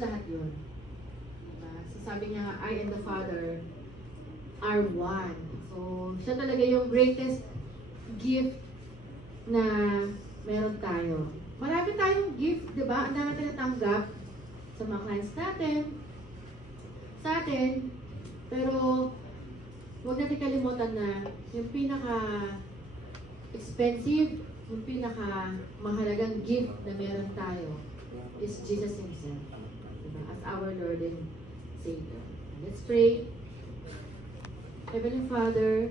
lahat yun. Diba? So sabi niya, I and the Father are one. So, siya talaga yung greatest gift na meron tayo. Marami tayong gift, di ba? Ang dami tinatanggap sa mga clients natin, sa atin, pero huwag natin kalimutan na yung pinaka-expensive, yung pinaka-mahalagang gift na meron tayo is Jesus Himself, diba? As our Lord and Savior. Let's pray. Heavenly Father,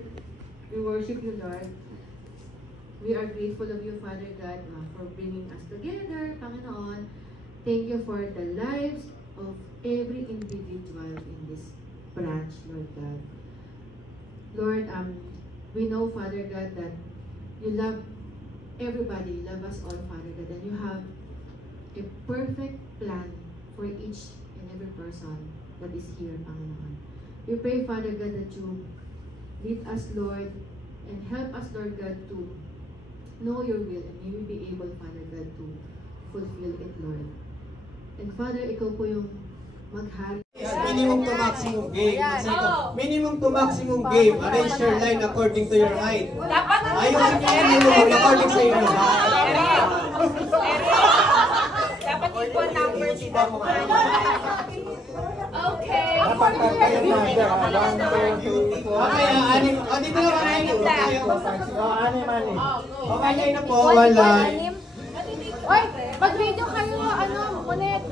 we worship you, Lord. We are grateful of you, Father God, for bringing us together, Panginoon. Thank you for the lives of every individual in this branch, Lord God. Lord, we know, Father God, that you love everybody, love us all, Father God, and you have a perfect plan for each and every person that is here, Panginoon. We pray, Father God, that you lead us, Lord, and help us, Lord God, to know your will, and may we be able, Father God, to fulfill it, Lord. And Father, ikaw po yung maghari. Minimum to maximum game. Minimum to maximum game. Arrange your line according to your height. Ayusin niyo yung minimum according sa inyo. Dapat equal number sila. Okay. Okay, anim. Dito na kami. Okay na po. Wala. Oy, mag-video kayo, ulit.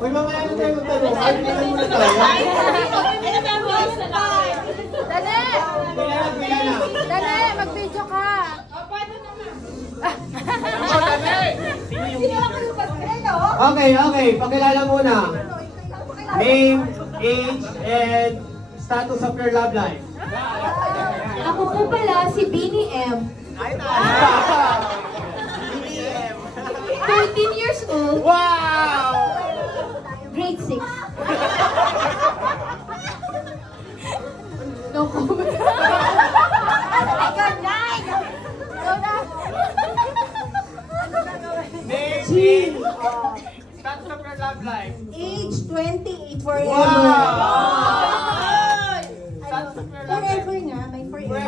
Uy, mamaya na tayo magtanong. Ay, hindi na muna tayo. Dali! Bilana. Dali, mag-video ka. Okay. Pakilala muna. Name, age, and status of your love life. Ako po pala si Beanie M. 13 years old. Wow! Grade 6. No comment. Name, age, status of your love life. Age 28 forever. Wow! Status of your love life. Forever nga, may forever.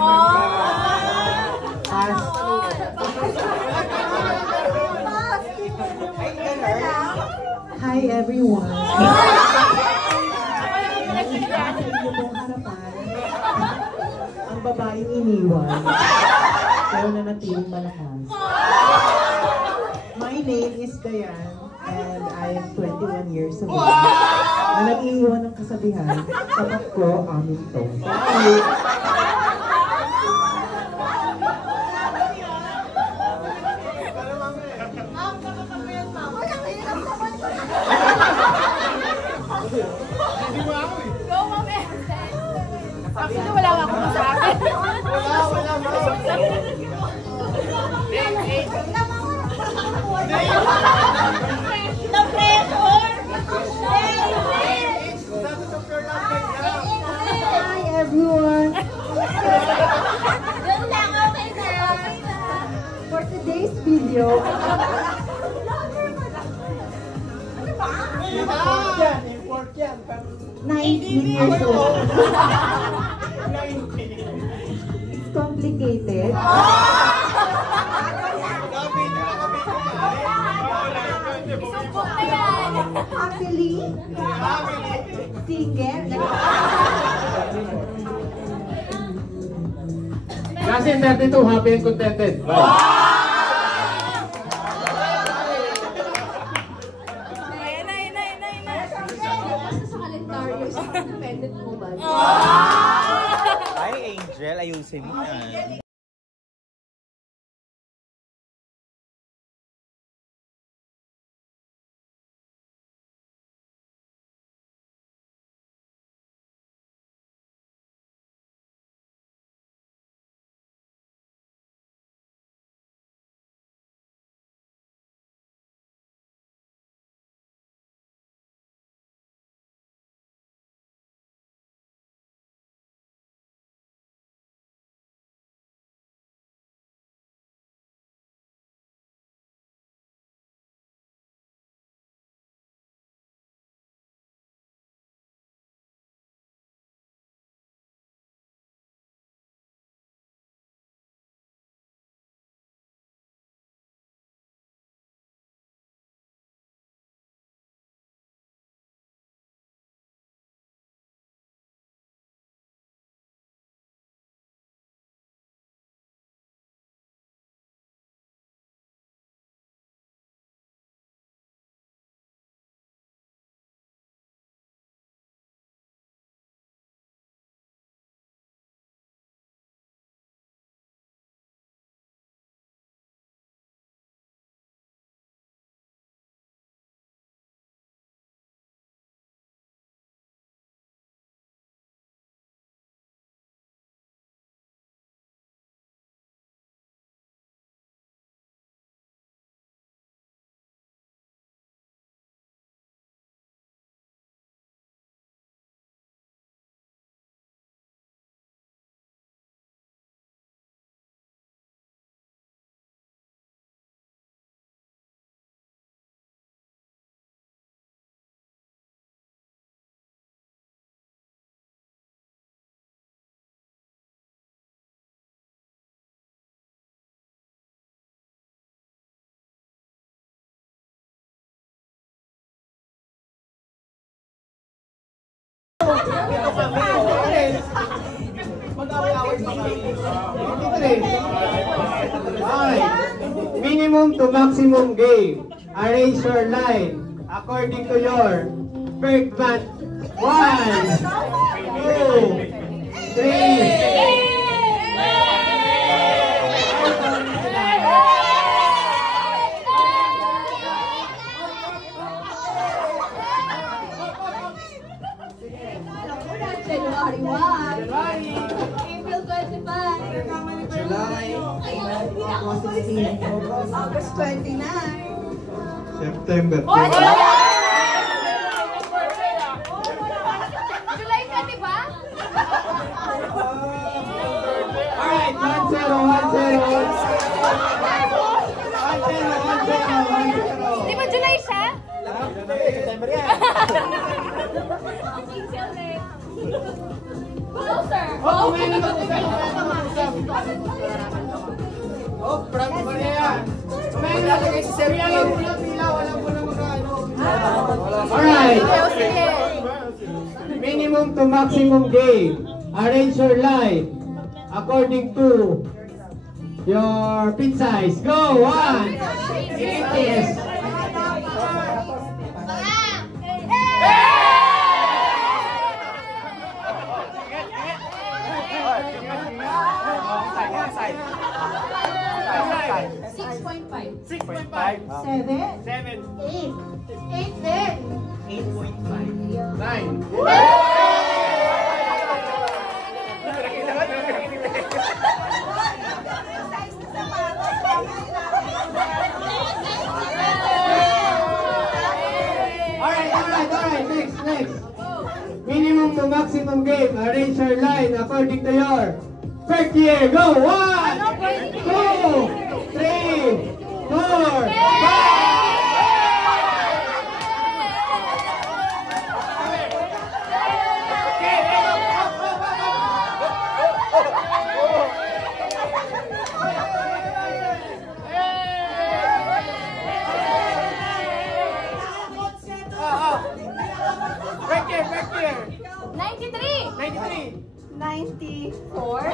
Hi everyone! Sa inyo pong harapan, ang babaeng iniwan, pero nanatiling malakas. My name is Dayan, and I am 21 years old. Na nag-iiwan ng kasabihan, tapat ko, amin to. Actually, wala nga akong masabi. Wala. No pressure! Status of your love life. Hi everyone! Doon lang, okay na. For today's video, Import yan. 19 years old. It's complicated. Isumbong na yan. Happily, single. Kasi 32, happy and contented. Sa kalendaryo, independent woman. Ay, Angel, ayusin mo yan. Minimum to maximum game. Arrange your line according to your birth month. 1, 2, 3. January 1. April 25. July. August 29. September. July ka, di ba? Alright, 1-0, 1-0. Di ba July siya? Closer. Oh, Frank Maria. Alright. Minimum to maximum game. Arrange your line according to your pin size. Go! 1. It is. Seven. 8. 8 din. 9. Alright. Next. Minimum to maximum game. Arrange your line according to your first year. Go! 1, 2, 3, 4, 5. Back here. 93. 94.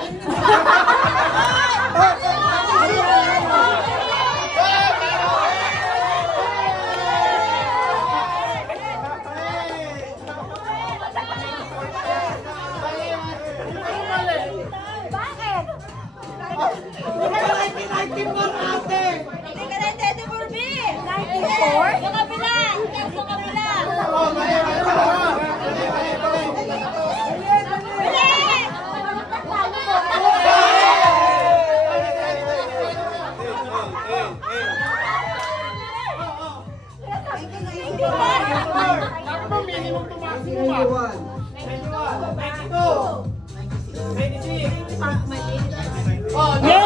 Bakit? Hindi ka na 94B. 94? Sa kabila. Sa kabila. Minimum to maximum. 91. 92. 96. Oh, no!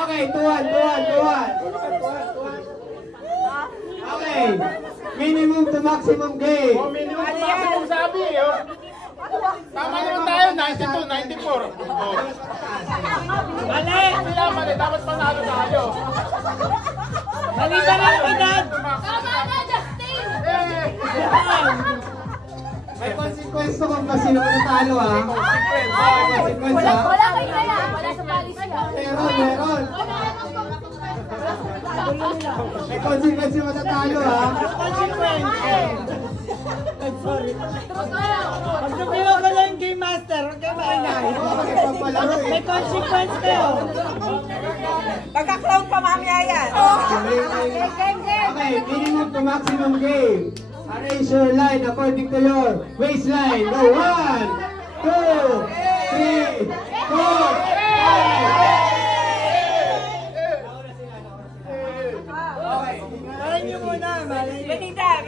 Okay, 2-1. Okay. Minimum to maximum game. Minimum to maximum sabi eh. Oh. Tama naman tayo, 92, 94. Oh. Mali! Dapat panalo tayo. Tama na, Justin! May consequence to kung sino ka natalo ha. May consequence ha. Wala kayo kaya. Wala sa policy ha. Meron. May consequence yung matatalo ha. Pag nabiwa ko lang yung Game Master, huwag kayo maingay. May consequence kayo. Pagka-clown pa mamaya yan. Okay, minimum to maximum game. Arrange your line according to your waistline. Go! 1, 2, 3, 4, 5. Malay niyo muna, malay niyo. Benita.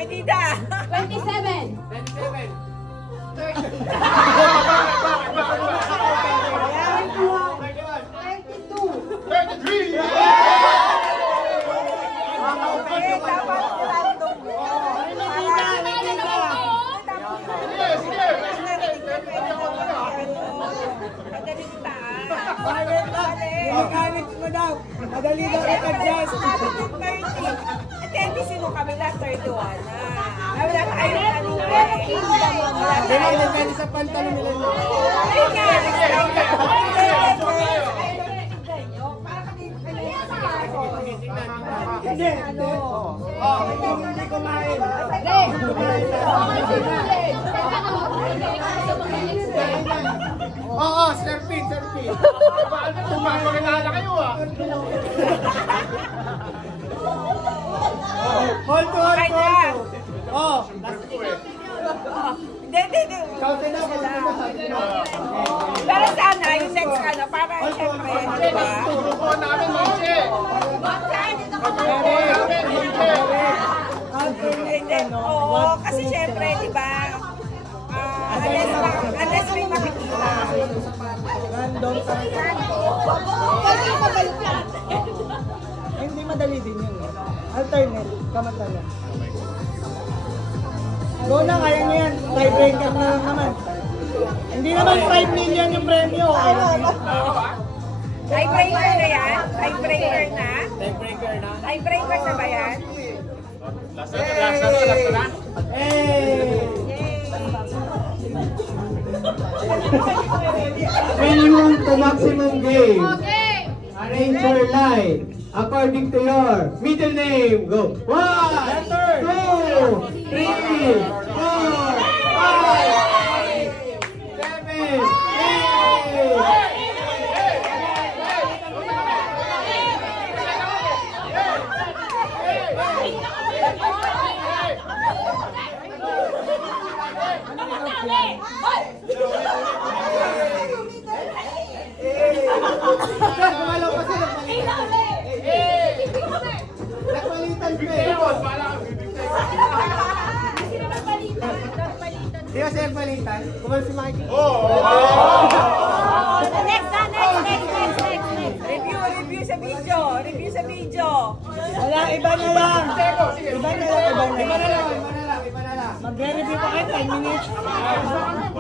27. 33. Madali daw i-adjust. 30. At hindi sino kami lahat 31 na. Ay, wala tayo ano eh. Wala tayo. Depende sa pantalon nila. Hindi. Hindi kumain. Oo, surfing. Tumapagkakala kayo ah. Hold to. Oh. Hindi. Pero sana, yung next ano, para siyempre, di ba? Turo po namin, Moche. Hindi, oo, kasi siyempre, di ba? Unless may makikita. Random sa hindi madali din yun. Alternate, kamatayan. Go na, kaya niya yan. Tiebreaker na lang naman. Hindi naman 5 million yung premyo. Okay lang yun. Tiebreaker na yan? Tiebreaker na? Tiebreaker na ba yan? Last na. Minimum to maximum game. Arrange your line according to your middle name. Go. 1, 2, 3, 4, 5, 7, 8. Kumalaw pa sila. Nagpalitan pa eh. Di ba siya palitan? Kumalas si Mikey. Next. Review sa video. Wala, iba na lang. Iba na lang. Magre-review pa kayo 10 minutes.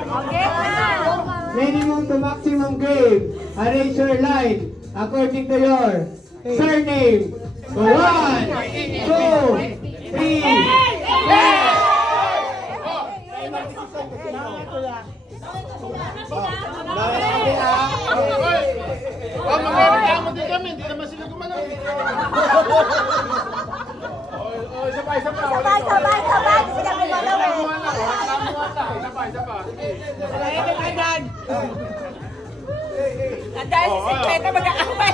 Okay na. Minimum to maximum game. Arrange your line according to your surname. So 1, 2, 3. Magreklamo din kami, hindi naman sila gumalaw. Isa pa. Sabay, sila kumalaw eh. Isa pa. At dahil si Secreta mag-aaway.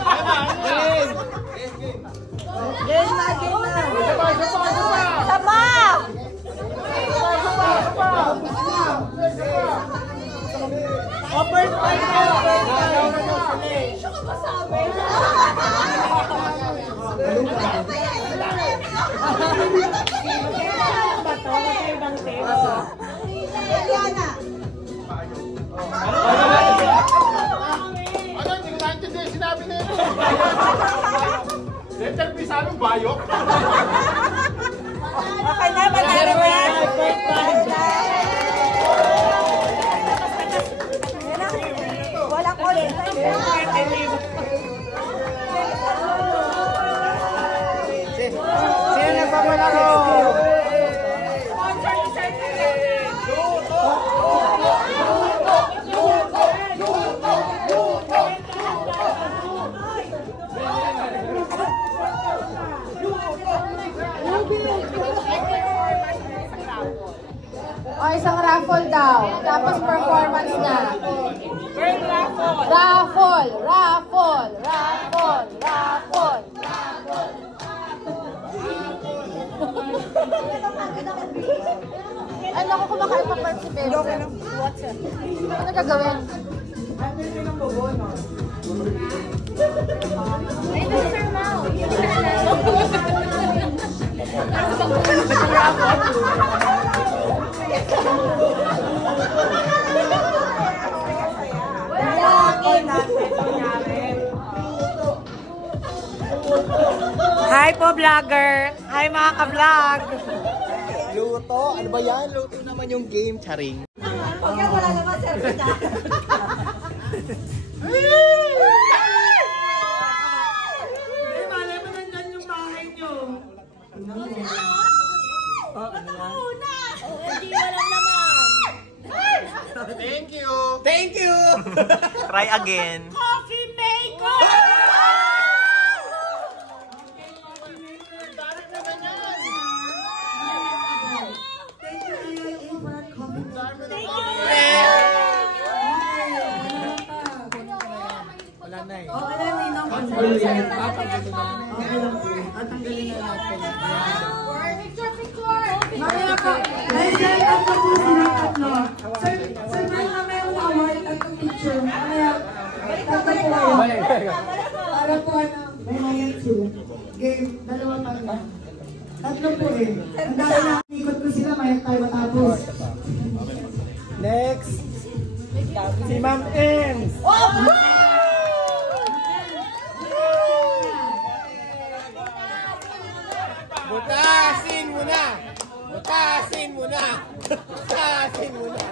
Game na. Sama! First time. Ano, hindi ko naintindihan yung sinabi na yun. Letter P sa amin, bayok. Okay na, manalo na yan. Walang Sino nagpapalaro? O, isang raffle daw. Tapos performance na. Bird raffle. Raffle. Ay, naku, kumakain pa pa si Bebe. Ano gagawin? Hi po, vlogger. Hi mga ka-vlog. Luto? Ano ba yan? Luto naman yung game, charing. Huwag yan, wala naman, sir. Hindi, walang laman. Thank you. Thank you! Try again. Coffee maker! Wala na eh. Okay lang, Ninong. Ang gulo yan. Okay lang po. At tanggalin na natin. Picture! Mamaya po. Dahil dahil tatlo po sila tatlo. Sir, meron na mayroong award at ang picture. Mamaya, tatlo po kayo. Para po may mayroon sila. Game, dalawa pa rin. Tatlo po eh. Ang dahil na ikot ko sila, mayroon tayo matapos. Next. Si Ma'am Ems. Butasin mo na! Butasin mo na! Butasin mo na!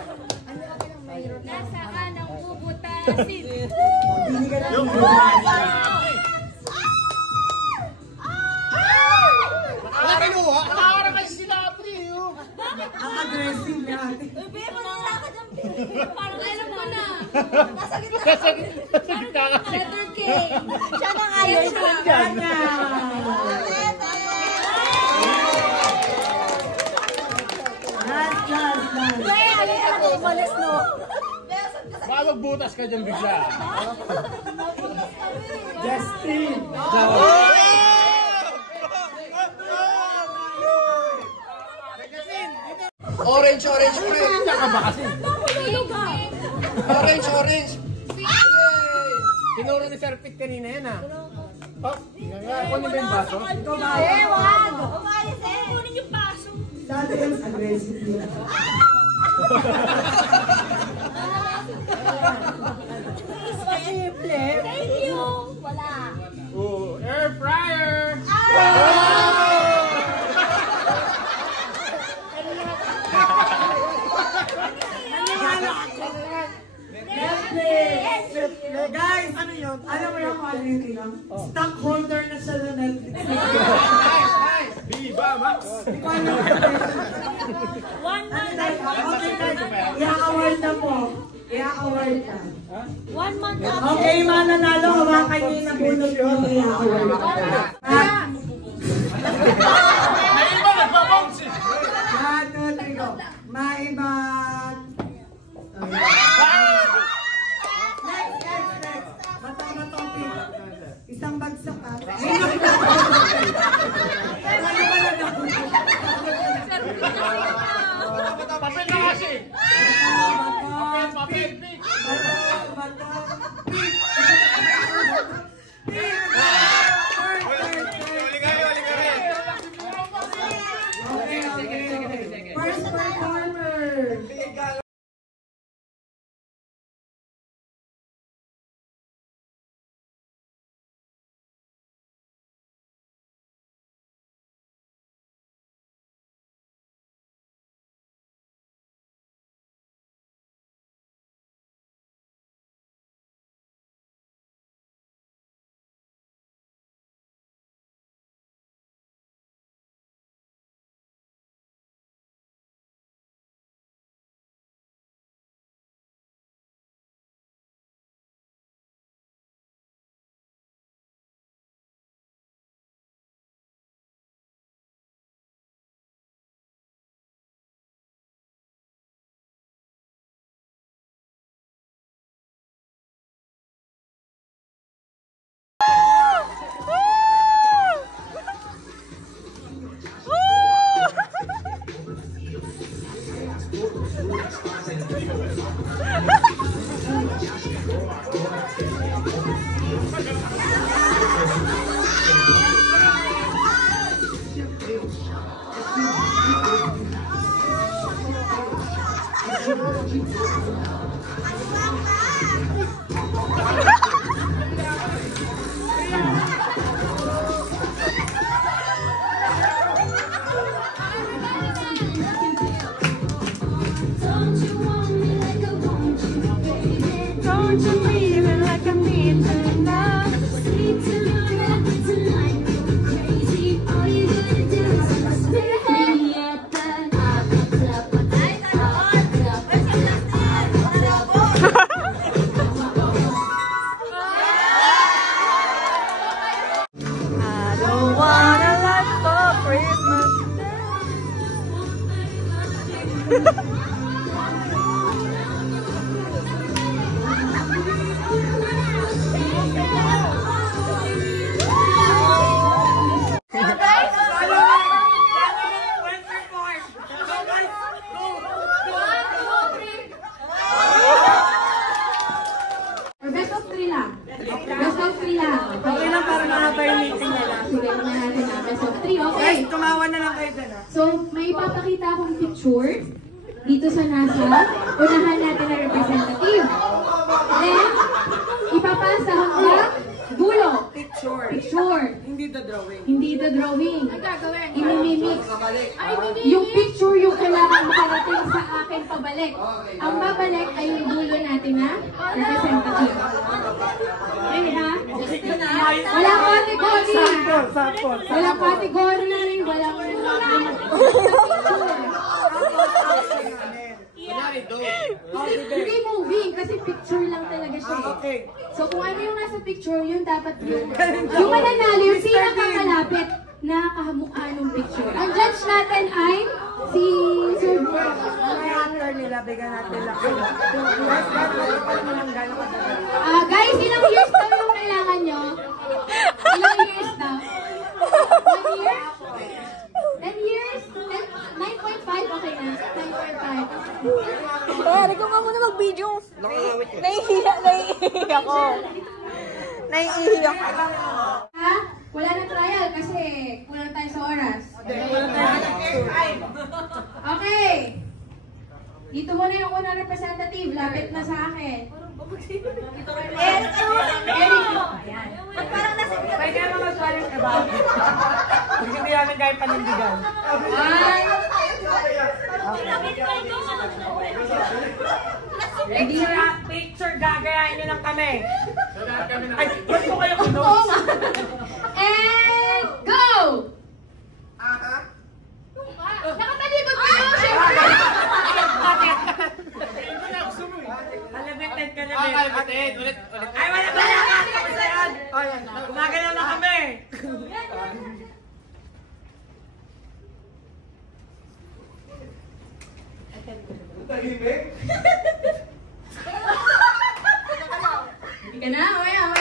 Nasaan ang bubutasin? Hindi ka na Wala kinuha! Nakakara kasi sila Apri! ang aggressive na ate. Parang alam ko na. Nasa gitna ka! Letter K. Siya na nga yun siya. Last. Ako umalis, no? Baka magbutas ka dyan bigla. Justin. Orange pre. Ka ba kasi? Orange. Tinuro ni Sir Pete kanina yan ah. Oh, kunin ba yung baso? Wag! Umalis eh! Kunin yung baso. Dati yung aggressive yun. Simple. Thank you. Wala. Oh, air fryer! Guys, ano yun? Alam mo yung ano yun, Tinang? Stockholder na siya na Netflix. Viva Max! One month. Okay, guys. I-award na po. I-award na. 1 month Okay, mananalo. Hawakan niyo yung nabunod yung i-award. May iba nagbabounce eh! 1, 2, 3, go. Maibat. Next. Matama topic. Isang bagsak ka. Papel na kasi! Papel! First performer. All you gotta do is Or best of 3 lang. Best of 3 lang. Okay lang para mahaba yung meeting na lang. Sige, na natin na. Best of 3, okay. Guys, tumawa na lang kayo dyan, ah. So, may ipapakita akong picture dito sa nasa unahan natin na representative. Then, ipapasa hanggang dulo. Picture. Picture. Hindi the drawing. Hindi ito drawing. Imimimix. Yung picture yung kailangan makarating sa akin pabalik. Ang babalik ay yung dulo natin na representative. Okay ha? Walang category. Sample. Walang category. Walang hindi moving kasi picture lang talaga siya. Okay. So kung ano yung nasa picture, yun dapat yun. Yung mananalo, yung pinakamalapit na kahamukha ng picture. Ang judge natin ay si Sir Mga actor nila, bigyan natin lang. guys, ilang years daw yung kailangan nyo? Ilang years daw? 1 year? 10 years? 9.5? Okay na. 9.5. Halika nga muna mag-video. Naiiyak ko. Naiiyak ko. Ha? Wala na trial kasi kulang tayo sa oras. Okay. Dito muna yung unang representative. Lapit na sa akin. Eric. Ayan. May kaya mga magpaling ka ba? Hindi namin kahit panindigan. Picture, gagayahin nyo lang kami. Ay, ba't ko kayo kunos? And go! Nakatalikod kayo, syempre! Kalabitin, Ulit. Ay, wala ba yan? Gumagalaw na kami. Hindi ka na, wala.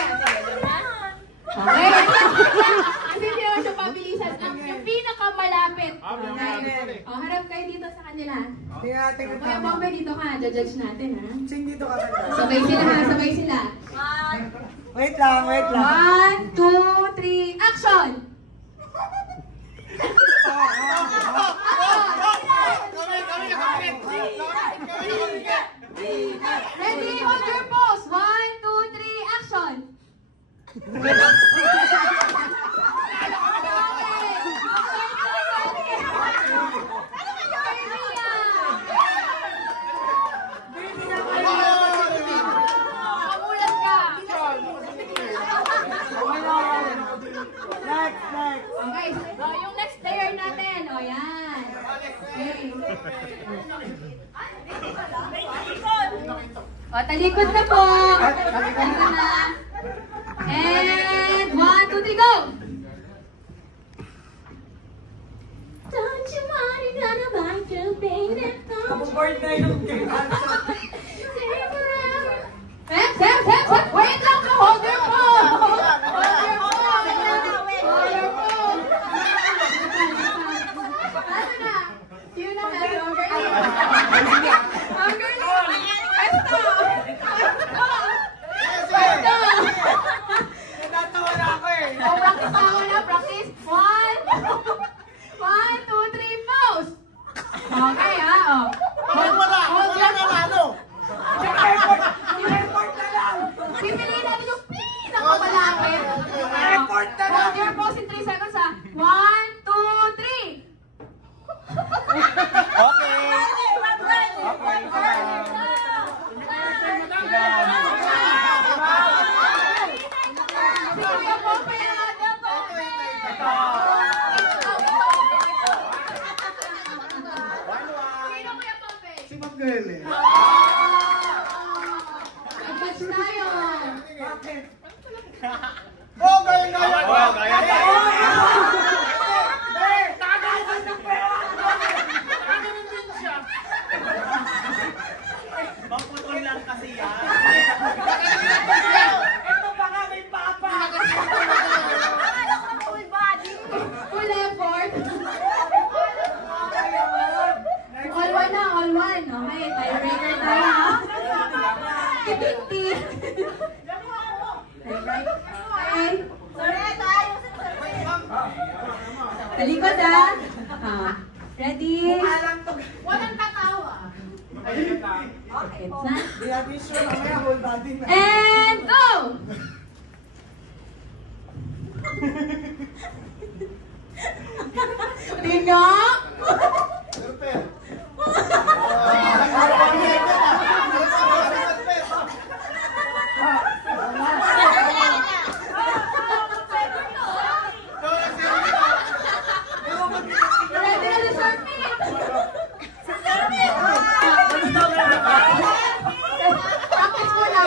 Okay. Kasi hindi naman siya pabilisan. Yung pinakamalapit. Okay. O, harap kayo dito sa kanila. Kaya Bombay, dito ka. Judge natin, ha? Sing dito ka ba? Sabay sila, ha? Sabay sila. Wait lang. 1, 2, 3, action! Ready, hold your pose. 1, 2, 3, action! Okay, so yung next player natin. O, yan. Okay. O, talikod na po. Talikod na. And 1, 2, 3, go! Don't you want it, gonna bite you, baby? Board na yung game. Sam! Wait lang! Hold your phone! Hold your phone! Hold your phone! Ano na? Yun na nga. Ang galing! Basta! Natatawa na ako eh. Practice tayo na. Practice. 1, 2, 3, pose! Okay, ha? Hold your phone. Pipiliin natin yung pinakamalapit. Hold your pose in 3 seconds, ha? 1, 2, 3! Okay. Si Ma'am Girl eh. Match tayo. Oh, gaya. Talikod ah. Ready? Walang tatawa. Okay. And go! Dino? Ready na sa surfing? Practice mo lang.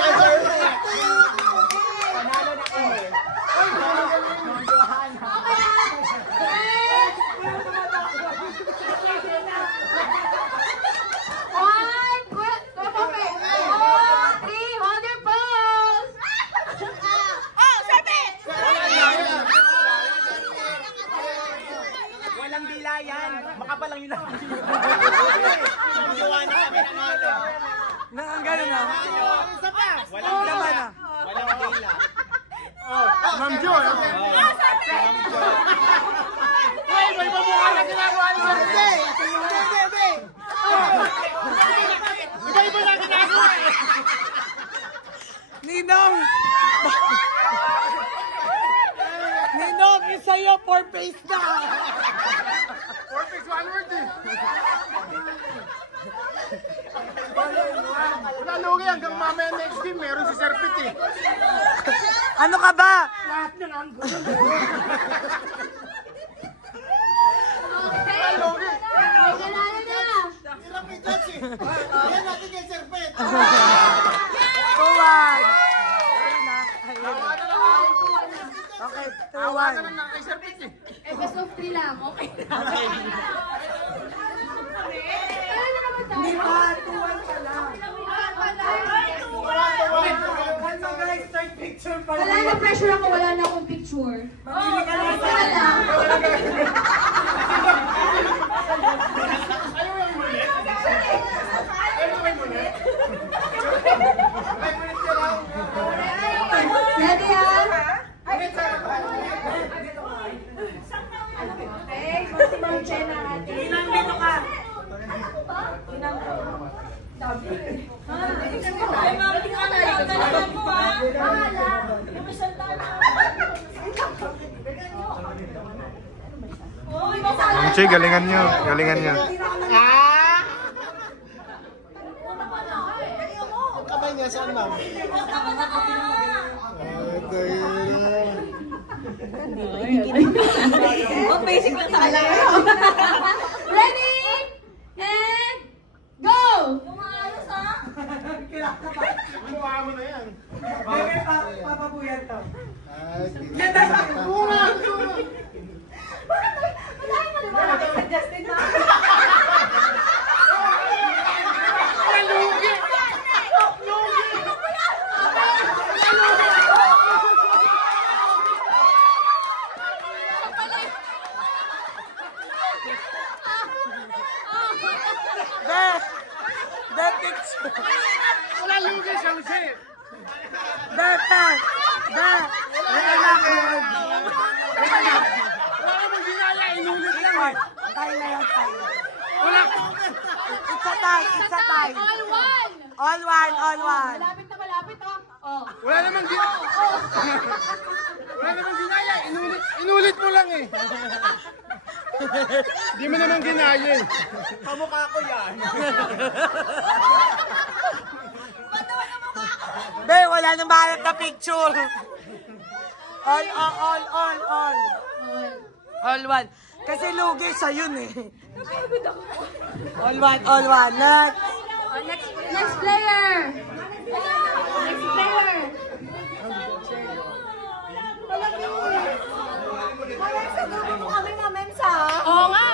Walang dila yan. Makapal lang yun lang. Joanna kami nanalo. Ang gano'n na. Isa pa. Walang dila. Walang dila. Ma'am Jo. May pamukha na ginagawa ni Sir. Iba-iba na ginagawa. Ninong! Ninong, isayo 4 face na! Perfect one word eh. Wala lugi hanggang mamaya next team meron si Sir Pit eh. Ano ka ba? Lahat ng anggulo. Okay. Wala lugi. May galala na. Hirap ni Judge eh. Yan natin kay Sir Pet. Tuwan! Tawa na lang. Okay, Tawa na tuwan. lang kay Sir Pit eh. Best of 3 lang. Okay na. Ano na naman tayo? Wala na pressure ako, wala na akong picture. Wala lang. Ready ah? Ang Che, galingan nyo. Galingan nyo. Ang kamay niya saan, ma'am? Oh, basic lang talaga. Ready? And go! Mukha mo na yan. Papabuyan to. The picture! Wala lugi siyang shit. Reenactment! Wala namang ginaya. Inulit lang eh. Tayo na yan tayo. Wala. It's a tie, it's a tie. All one. All one, all one. Malapit na malapit oh. Oh. Wala namang ginaya. Wala namang ginaya. Inulit mo lang eh. Di mo naman ginaya eh. Kamukha ko yan. Be, wala nang mahanap na picture. All. All one. Kasi lugi siya yun eh. All one. Next player! Next player! Oo nga.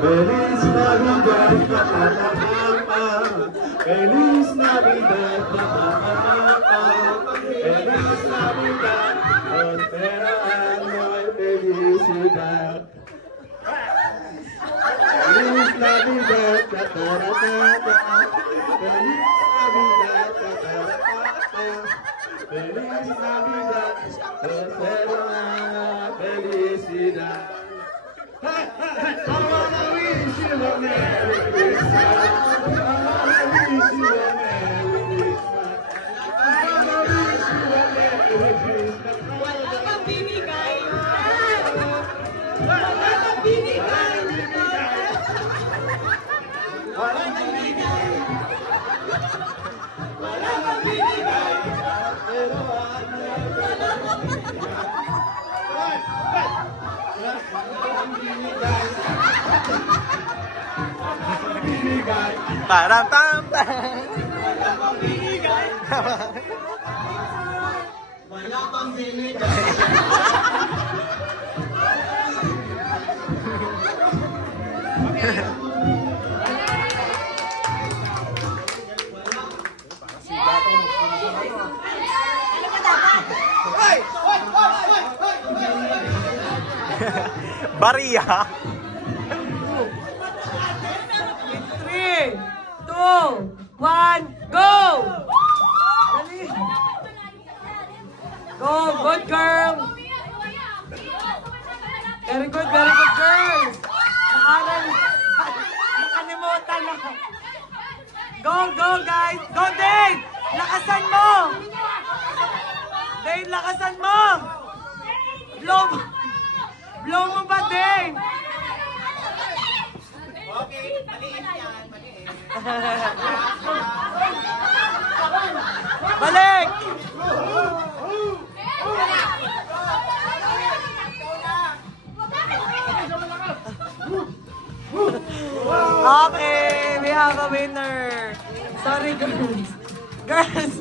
Feliz Navidad, Feliz Navidad, Feliz Navidad, prospera año y felicidad. Feliz Navidad, Feliz Navidad, Feliz Navidad, prospera año y felicidad. I wanna wish you a Merry Christmas. I wanna wish you a Merry Christmas. I wanna wish you a Merry Christmas. Wala kang binigay. Wala kang binigay. Wala kang binigay. Wala kang binigay. Pero ano? Parang tam. Wala pang binigay. Bariya. 3, 2, 1, go! Dali. Go, good girl. Very good, girls. Naaral. Nakalimutan na. Go, guys. Go, Dave! Lakasan mo! Dave, lakasan mo! Blow mo ba, Dave? Okay, maliit yan, maliit. Balik! Okay, we have a winner. Sorry, girls. Girls,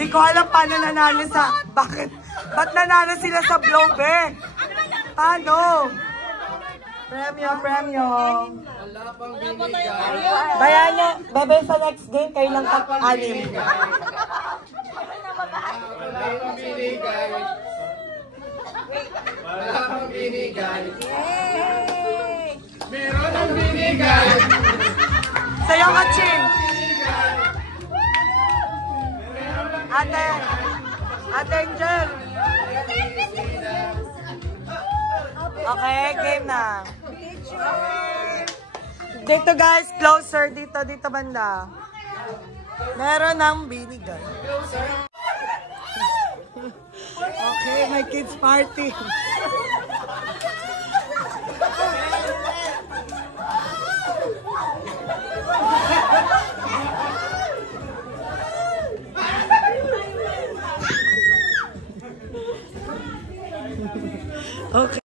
di ko alam paano nanalo sa... Bakit? Ba't nanalo sila sa blow, be? Paano? Premyo. Bayan nyo, bebe, sa next game, kayo lang anim. Wala kang binigay. Wala kang binigay. Meron ang binigay. Sayo ka, Ching. Ate Angel. Okay, game na. Dito guys, closer. Dito banda. Meron ng binigay. Okay, my kids party. Okay.